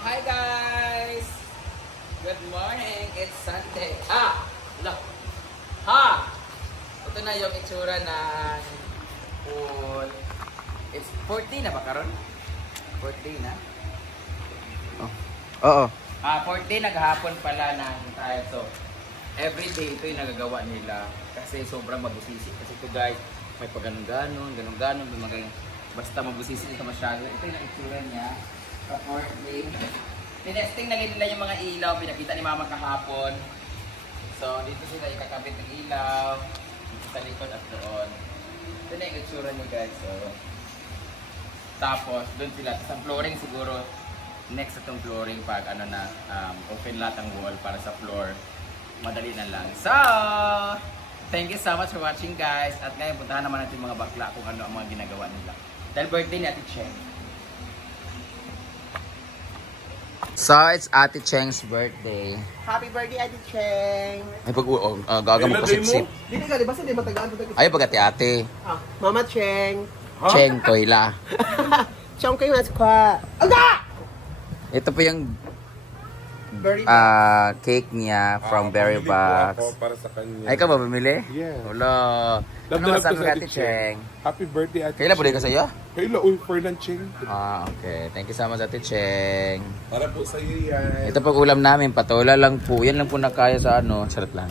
Hi guys! Good morning! It's Sunday. Look! Ito na yung itsura ng pool. It's 14 na ba karon? 14 na? Oo. 14 naghapon pala ng tayo. So, everyday ito yung nagagawa nila. Kasi sobrang mabusisi. Kasi ito guys, may pag ganon-ganon, may mga basta mabusisi ito masyado. Ito yung itsura niya. Sa 14. Tinesting na nila yung mga ilaw. Pinakita ni Mama kahapon. So, dito sila ikakabit ng ilaw. Sa likod at doon. Ito na yung itsura niya guys. So, tapos, doon sila. Sa flooring siguro, next sa itong flooring pag open lahat ang wall para sa floor. Madali na lang. So, thank you so much for watching guys. At ngayon, puntahan naman natin mga bakla kung ano ang mga ginagawa nila. Dahil birthday ni Ate Cheng. So, it's Ate Cheng's birthday. Happy birthday, Ate Cheng! Ay, gagamot pa sip-sip. Dito ka, di ba? Di ba tagaan? Ay, pag-ate-ate. Mama Cheng! Cheng, Toyla. Chong kayo mas kwa. Aga! Ito po yung cake niya from Berry Box. Para sa kanya. Ay, ka ba bumili? Yeah. Wala. Ano masabi ka, Ate Cheng? Happy birthday, Ate Kailan po din ka sa'yo? Kailan? Uy, Fernan Cheng. Okay. Thank you so much, Ate Cheng. Para po sa'yo yan. Ito po ulam namin. Patola lang po. Yan lang po nakaya sa Sarap lang.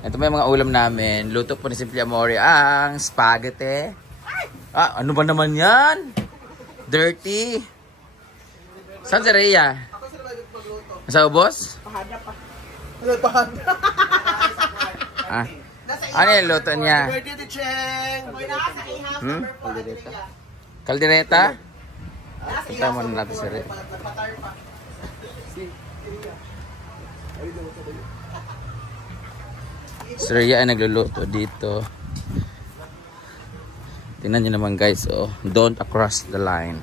Ito po yung mga ulam namin. Luto po ni Simple Amore ang spaghetti. Ano ba naman yan? Dirty. Saan si Rhea? Ako sila magluto. Nasa ubos? Pahada pa. Ano, pahada? Ano yung luto niya? Happy birthday, Ate Cheng! Boy, nasa ihas. Kaldereta? Kita mo na natin si Rhea. Patar pa. Si Rhea ay nagluluto dito. Tingnan nyo naman guys, don't across the line.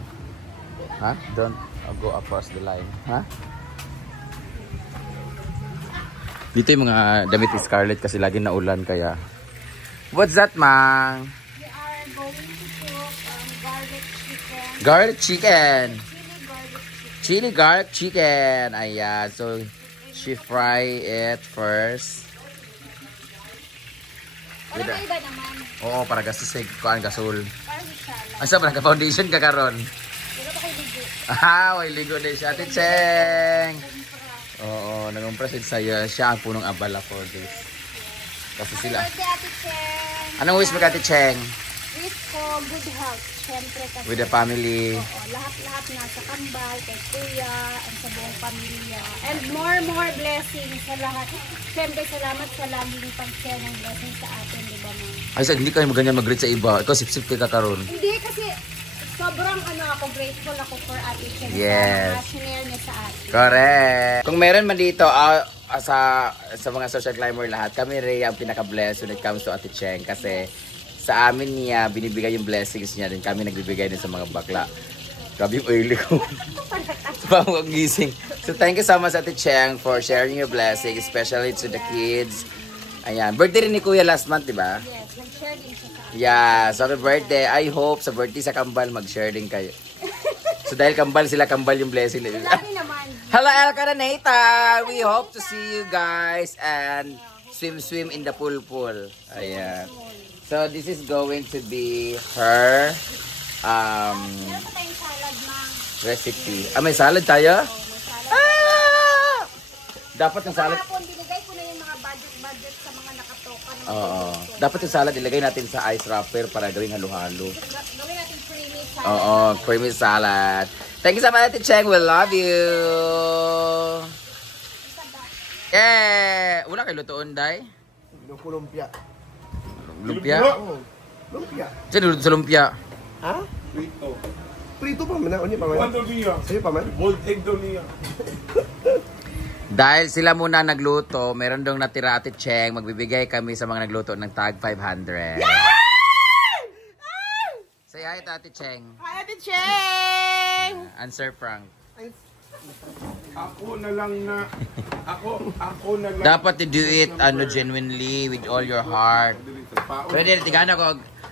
Don't go across the line. Dito yung mga damit ni Scarlett kasi lagi na ulan kaya. What's that, Mang? We are going to cook garlic chicken. Garlic chicken. Chili garlic chicken. Chili garlic chicken. Ayan. So, she fry it first. Ano kayo ba naman? Oo, para gastos kuan gasol. Para sa salad. Asa ba naka-foundation ka karon? Wala pa kayo ligo. Way ligo din siya. Ate Cheng. Oo, nag-impress sa'yo. Siya ang punong abala for this. Kasi sila. Happy birthday, Ate Cheng. Anong wish mo ka, Ate Cheng? Wish ko good health. Siyempre kasi. With the family. Oo, lahat-lahat nasa kambal, kay kuya, and sa buong pamilya. And more blessings sa lahat. Siyempre, salamat sa laging pag-share ng blessings sa atin, di ba, ma'am? Ay, hindi kayo maganyan mag-greet sa iba. Ikaw, sip-sip kayo kakaroon. Hindi, kasi sobrang ako, grateful ako for Ate Cheng. Yes. Sa share niya sa atin. Correct. Kung meron man dito, sa mga social climber lahat, kami rin ang pinaka-blessed when it comes to Ate Cheng. Kasi sa amin niya, binibigay yung blessings niya. Din kami nagbibigay din sa mga bakla. Grabe yung oily ko. Bawang gising. So thank you so much, Ate Cheng, for sharing your blessings, especially to the kids. Ayan. Birthday rin ni Kuya last month, di ba? Yes, nag-share din siya sa atin. Yeah. So happy birthday. I hope sa birthday sa Kambal, mag-share din kayo. So dahil Kambal sila, Kambal yung blessing nila. Lagi naman. Hello, El Caraneta! We hope to see you guys and swim in the pool. Ayan. So this is going to be her Meron pa tayong salad, ma'am. recipe. May salad tayo? Dapat yung salad. Kahapon, binigay ko na yung mga budget sa mga nakatoka. Oo. Dapat yung salad ilagay natin sa ice wrapper para gawing halo-halo. Gawin natin creamy salad. Oo, creamy salad. Thank you so much, Ate Cheng. We love you. Wala kayo lutoon, Day? Lumpia. Lumpia? Lumpia. Saan luto sa lumpia? Ha? Prito. Prito pa man. Ano pa man? Ano niya? Sa'yo pa man? Boiled egg daw niya. Dahil sila muna nagluto, meron dong natira, Ate Cheng, magbibigay kami sa mga nagluto ng tag 500. Say hi to Ate Cheng. Hi, Ate Cheng! Answer Frank. Ako na lang na. Ako na lang. Dapat to do it genuinely with all your heart. Pwede,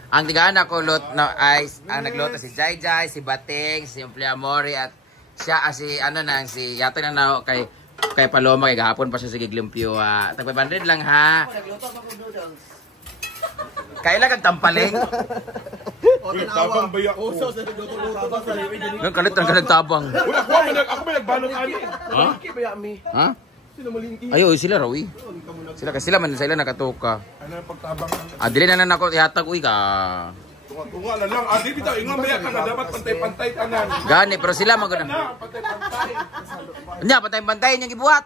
ang tigana ko lot na ice, ang nagluto si Jai Jai, si Bating, si Simple Amore at Siya si ano nang si yata na na kay Paloma kay gahapon pa siya sige glimpyo. Tag 500 lang ha. Kaila kag tampaling. Tabang baya ko. Nang kalit ang tabang. Ako ba nagbalot ani? Ha? Ha? Ayo sila raw eh. Sila man sila nakatuka. Ano ang pagtabang? Dili na nako yatag uy ka. Tunga na lang. Di bitaw ingon baya ka na dapat pantay-pantay tanan. Gani pero sila maguna. Pantay-pantay. Nya pantay-pantay niyang gibuhat.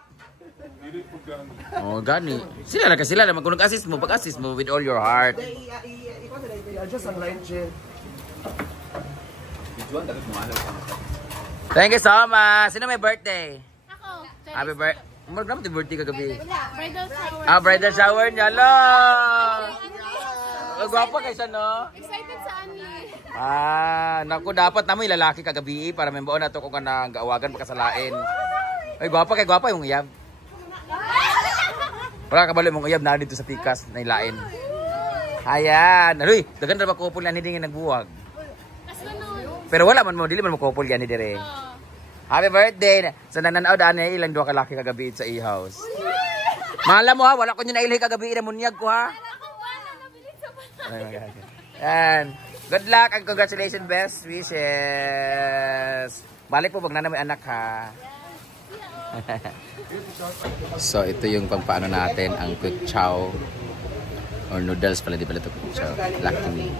Dili po gani. Oh gani. Sila naman kung nag-assist mo pag-assist mo with all your heart. Adjust ang line, Jen. Thank you so much. Sino may birthday? Ako. Happy birthday. Magkano yung birthday kagabi? Bridal shower. Bridal shower niya. Lo! Gwapa kayo siya, no? Excited sa ani. Naku, dapat naman yung lalaki kagabi para may baon na ito kung nang gaawagan pagkasalain. Ay, gwapa yung uyab. Wala kabalo mong uyab na dito sa tikas na ilain. Ayan. Aluy, dagan na ba couple yan hindi nga nagbuwag? Pero wala man mo, dili man mo couple yan hindi dire. Happy birthday! Sa nananaw daan na ilang dua kalaki kagabi sa e-house. Mahala mo ha, wala ko nyo nailhay kagabi na munyag ko ha. Yan. Good luck and congratulations, best wishes. Balik po pag nanay anak ha. So ito yung pampaano natin, ang quick chow. Or noodles pala, di pala ito quick chow. Lucky me.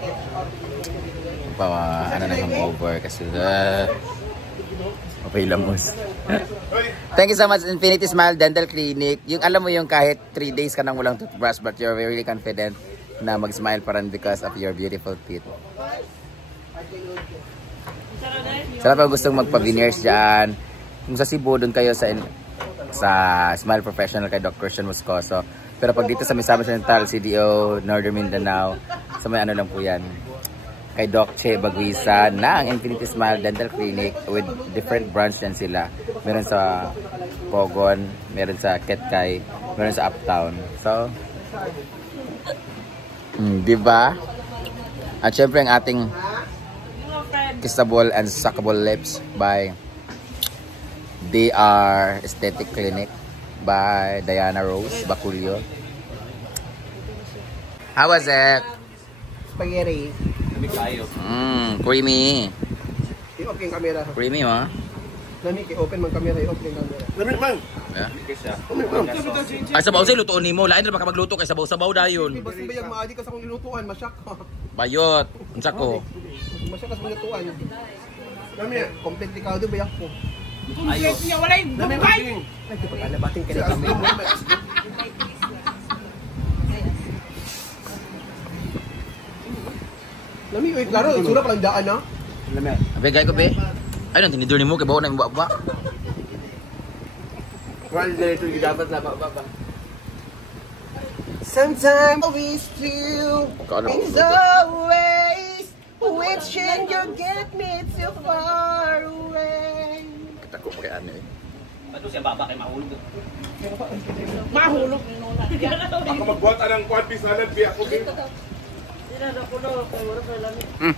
Ano na hangover kasi okay lamos. Thank you so much Infinity Smile Dental Clinic. Yung alam mo yung kahit 3 days ka nang walang toothbrush but you're really confident na mag-smile pa rin because of your beautiful teeth. Sarap ang gustong magpa-veneers dyan. Kung sa Cebu, doon kayo sa Smile Professional kay Dr. Christian Moscoso. Pero pag dito sa Misamis Oriental, CDO, Northern Mindanao, sa may ano lang po yan. Kay Doc Che Baguisa na ang Infinity Smile Dental Clinic with different branch yan sila. Meron sa Pogon, meron sa Ketkay, meron sa Uptown. So, diba? At syempre ang ating kissable and suckable lips by DR Aesthetic Clinic by Diana Rose Baculio. How was it? Spaghetti. Creamy. I-off yung camera. Creamy, ha? Lamig, i-open man camera, i-off yung camera. Lamig man! Yeah. Ay, sabaw sa'yo, lutoon ni mo. Lain na baka magluto kay sabaw-sabaw dayon. Basta ba yung maadi ka sa kong lutuan, masyak ka. Bayot. Unsa ko? Masyak ka sa kong lutuan. Lamig, complete ikaw doon, bayak ko. Ayo. Lamig, ay, di pa kalabating ka na kami. Lamig, uy, klaro, sura palang daan, ha? Lamig. Abay, ko, be. Ay, nang tinidor ni mo, kay bawa na yung baba. Well, dito yung dapat na baba. Sometimes we still is always wishing you get me too far away. Kita ko kay ano eh. Ato siya baba kay mahulog. Mahulog. Ako magbuhat anang quad piece na lang biya ko.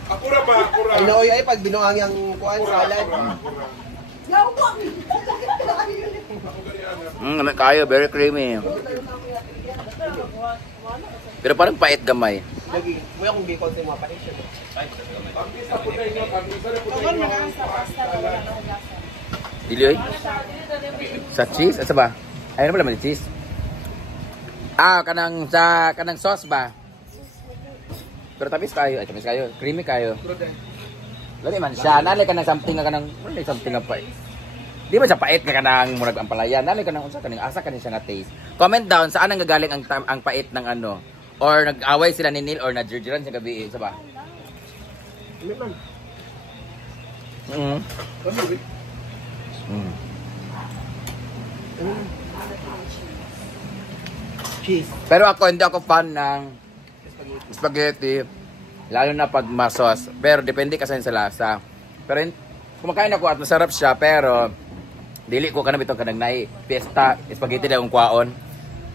Akura ba? Akura. Ay, naoy ay, pag binuang yung kuhan, salad. Ano kayo, very creamy. Pero parang pait gamay. Lagi, mo yung bacon sa mga panisyon. Dili oy. Sa cheese, asa ba? Ayun ba naman cheese? Kanang sauce ba? Pero tamis kayo, creamy kayo. Lagi man siya, nalay ka ng something nga kanang, wala something nga pa. Di man siya pait nga kanang murag ang palaya, nalay ka ng unsa kaning asa kaning siya nga taste. Comment down saan ang gagaling ang pait ng ano, or nag-away sila ni Neil or na-jirjiran sa gabi, sa ba? Cheese. Pero ako hindi ako fan ng spaghetti, lalo na pag masos. Pero depende kasi sa lasa. Pero kumakain ako at masarap siya, pero dili ko kanang itong kanang nai fiesta spaghetti na akong kwaon.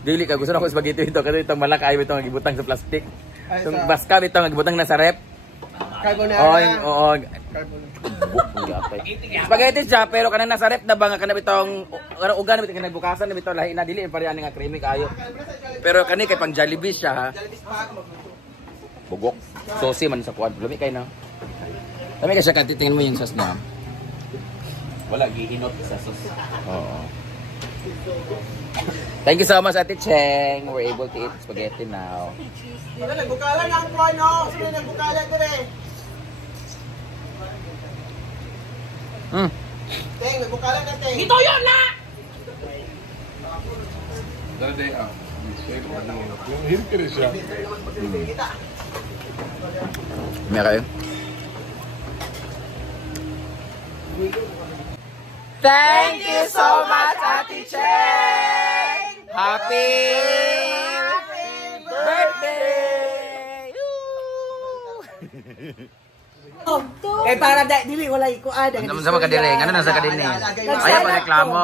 Dili ka gusto na ako spaghetti ito kasi itong malakayo itong gibutang sa plastic. Itong baska itong gibutang na sa rep. Carbonara. Oo. Carbonara. Spaghetti siya, pero kanang nasa rep na ba nga kanang bitong ugan na bitong kanang bukasan na bitong lahi na dili pare ani nga creamy kayo. Pero kani kay pang Jollibee siya ha. Bugok. Saucy man sa kuan. Lumi kay na. Lami ka siya katitingin mo yung sauce niya. Wala, gihinot sa sauce. Oo. Thank you so much, Ate Cheng. We're able to eat spaghetti now. Sino nagbukalan ang kuwan, no? Sino nagbukalan dire? Teng, nagbukalan na, Teng. Ito yun na! Dali yung himkiri siya. May kayo? Thank you so much, Ate Cheng! Happy birthday! Eh para dili wala ikuan. Ano sa mga kadiri? Ano na sa kadiri? Ayaw pa reklamo.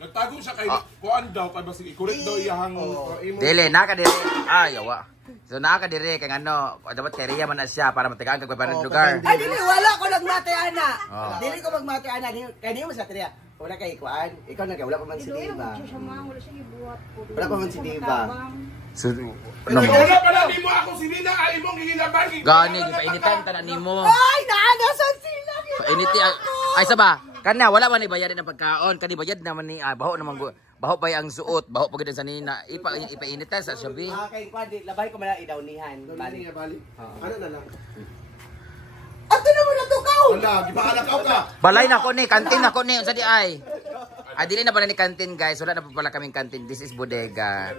Nagtago siya kay kuan daw kay basig ikulit daw iyahang Dili, nakadiri. Ay, yawa. So nakadiri kay ano, dapat teriya man na siya para matagaan kag papanan lugar. Ay dili wala ko nagmate ana. Oh. Dili ko magmate ana kay di mo sa triya. Wala kay ikuan. Ikaw na kay wala pa man si Diva. Wala pa man si Diva. So, Wala pala nimo ako si Nina ay imong gihilaban. gani gipainitan tanan nimo. Ay naanasan sila. Painiti ay saba. Kana wala man ibayad ng pagkaon, kani bayad naman ni baho naman baho pa ang suot, baho pagid sa nina. Ipainitan sa sabi. Kay ikuan di labay ko man idawnihan. Bali. Ano na lang. Ato na mo natukaw. Wala, gipakalakaw ka. Balay na ko ni, kantin na ko ni unsa di ay. Ay dili na pala ni kantin guys, wala na pa pala kaming kantin. This is bodega.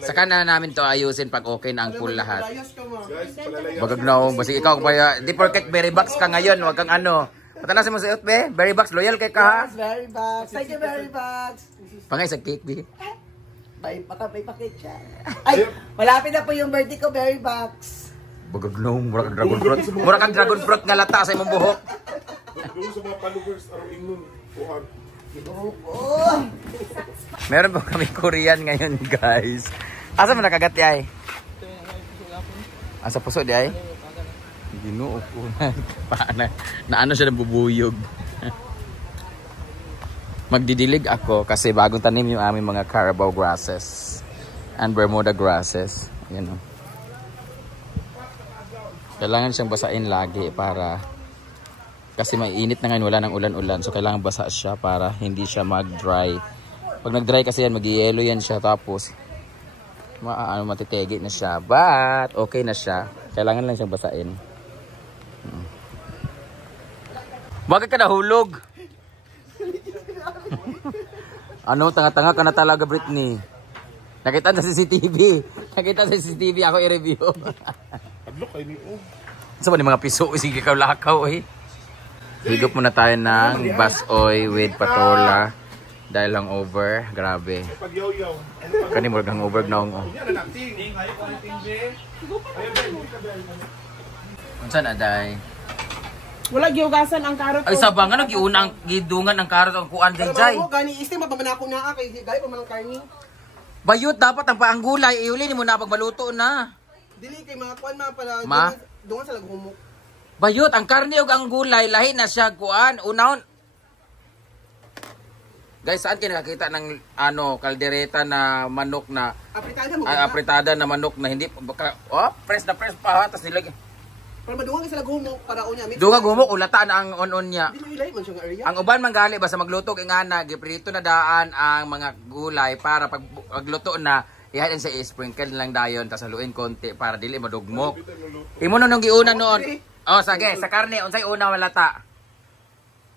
Saka na namin to ayusin pag okay na ang full lahat. Layas ka mo. Guys, palalaya. Bagag na basig ikaw pa di porket berry box ka ngayon, wag kang ano. Patalasin mo sa ut be, berry box loyal kay ka ha. Very bucks. Thank you very much. Pangay sa cake be. May pakit siya. Ay, malapit na po yung birthday ko, very bucks. Bagag na mura kang dragon fruit. Mura kang dragon fruit nga lata sa imong buhok. Doon sa mga followers ang ingon kuan. Meron pa kami Korean ngayon guys. Asa mo nakagati ay? Asa puso di ay? Ginoo ko na ano siya nabubuyog. Magdidilig ako kasi bagong tanim yung aming mga Carabao grasses and Bermuda grasses. Yan o. Kailangan siyang basain lagi para kasi may init na ngayon, wala ng ulan-ulan. So kailangan basa siya para hindi siya mag-dry. Pag nag-dry kasi yan, mag-yellow yan siya tapos matitegi na siya. But okay na siya. Kailangan lang siyang basain. Bakit ka nahulog? Ano, tanga-tanga ka na talaga, Britney. Nakita na sa CCTV. Nakita sa CCTV, ako i-review. Adlok kay ni Sa ni mga piso, sige ka lakaw eh. Higop muna tayo ng basoy with patola. Dahil lang over, grabe. pagyaw-yaw. Kani mo hangover na ako. Yan na ting. Unsa na day? Wala giugasan ang karot. Ay sabang ano giunang gidungan ang karot ang kuan din jay. Gani istim mapamanako na kay gay pa man ang karni. Bayot dapat ang paang gulay iuli nimo na pag maluto na. Dili kay mga kuan ma para Ma? dungan sa laghumok. Bayot ang karne ug ang gulay lahi na siya kuan. Unahon. Guys, saan kayo nakakita ng ano kaldereta na manok na Apritada mo. apritada na manok na hindi baka press na press pa ha tas nilagay. Para madungan kay sa laghumok para unya. Duga gumok ulata na ang on niya. Dili ilay man siya nga area. Ang uban man gali basta magluto kay ngana giprito na daan ang mga gulay para pag magluto na ihain sa sprinkle lang dayon tas haluin konti para dili madugmok. Imo nung giuna noon. Oh, sige, sa karne unsay una malata?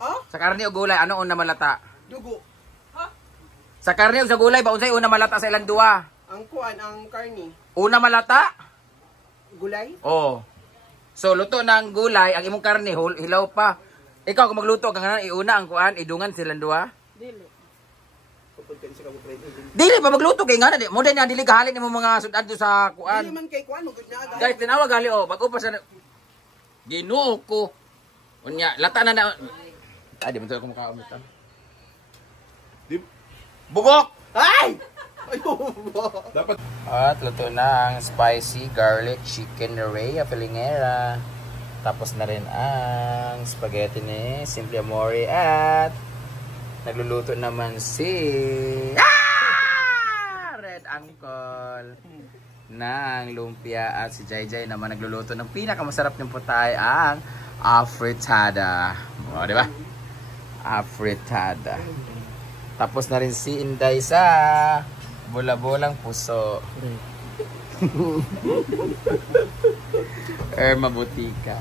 Oh? Sa karne o gulay ano una malata? Dugo. Sa karne o sa gulay ba unsay una malata sa ilang duha? Ang kuan ang karni. Una malata? Gulay. Oh. So luto na ang gulay, ang imong karne hilaw pa. Ikaw kung magluto ka nga iuna ang kuan, idungan silang duha. Dili. Dili pa magluto kay nga na mo din na dili kahalin imong mga sudado sa Dili kuan. man kay kuan mo gud na aga. Guys, tinawag gali oh, bago pa sa Ginoo ko. Unya, lata na na. Ay, di man ko makaon ito. Bugok. Ay! Ayo. Dapat At luto na ang spicy garlic chicken Rhea Filingera. Tapos na rin ang spaghetti ni Simply Amore at nagluluto naman si Red Uncle ng lumpia at si Jai naman nagluluto ng pinakamasarap ng putay ang afritada. O, di ba? Afritada. Tapos na rin si Inday sa bola-bolang puso. Erma Butika.